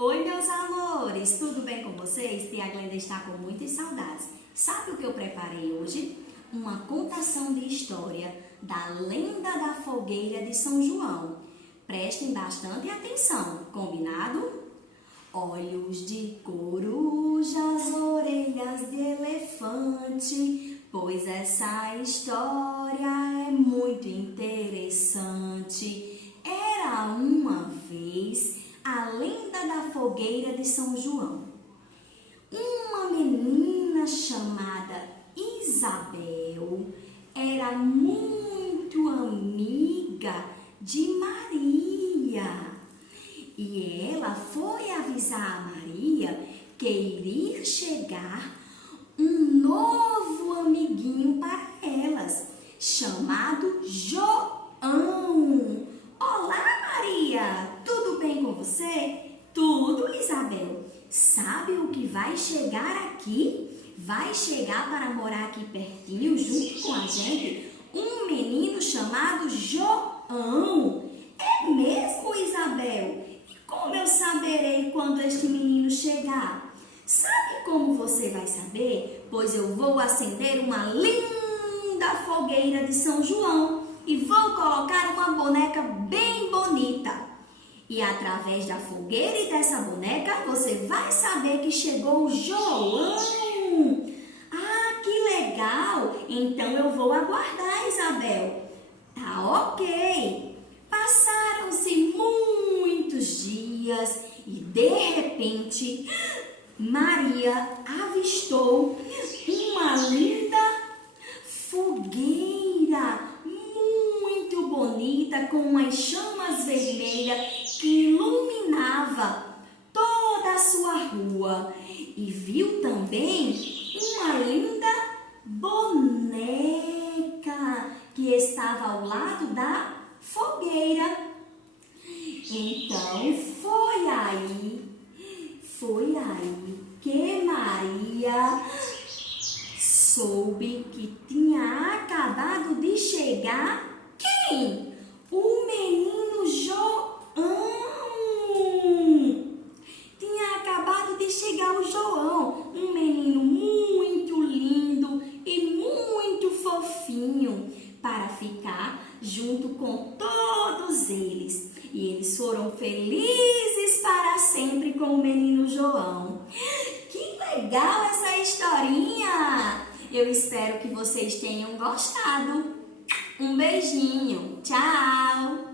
Oi, meus amores, tudo bem com vocês? Tia Glenda está com muitas saudades. Sabe o que eu preparei hoje? Uma contação de história da lenda da fogueira de São João. Prestem bastante atenção, combinado? Olhos de corujas, orelhas de elefante, pois essa história é muito interessante. Era uma vez a lenda da fogueira de São João. Uma menina chamada Isabel era muito amiga de Maria. E ela foi avisar a Maria que iria chegar um novo amiguinho para elas, chamado João. Olá, Maria! Tudo bem com você? Tudo, Isabel. Sabe o que vai chegar aqui? Vai chegar para morar aqui pertinho, junto com a gente, um menino chamado João. É mesmo, Isabel? E como eu saberei quando este menino chegar? Sabe como você vai saber? Pois eu vou acender uma linda fogueira de São João e vou colocar uma boneca bem bonita. E através da fogueira e dessa boneca, você vai saber que chegou o João. Ah, que legal! Então eu vou aguardar, Isabel. Tá ok. Passaram-se muitos dias e, de repente, Maria avistou uma linda fogueira muito bonita com umas chamas vermelhas que iluminava toda a sua rua. E viu também uma linda boneca que estava ao lado da fogueira. Então foi aí que Maria soube que tinha acabado de chegar quem? O menino João. Tinha acabado de chegar o João, um menino muito lindo e muito fofinho para ficar junto com todos eles. E eles foram felizes para sempre com o menino João. Que legal essa historinha! Eu espero que vocês tenham gostado. Um beijinho. Tchau!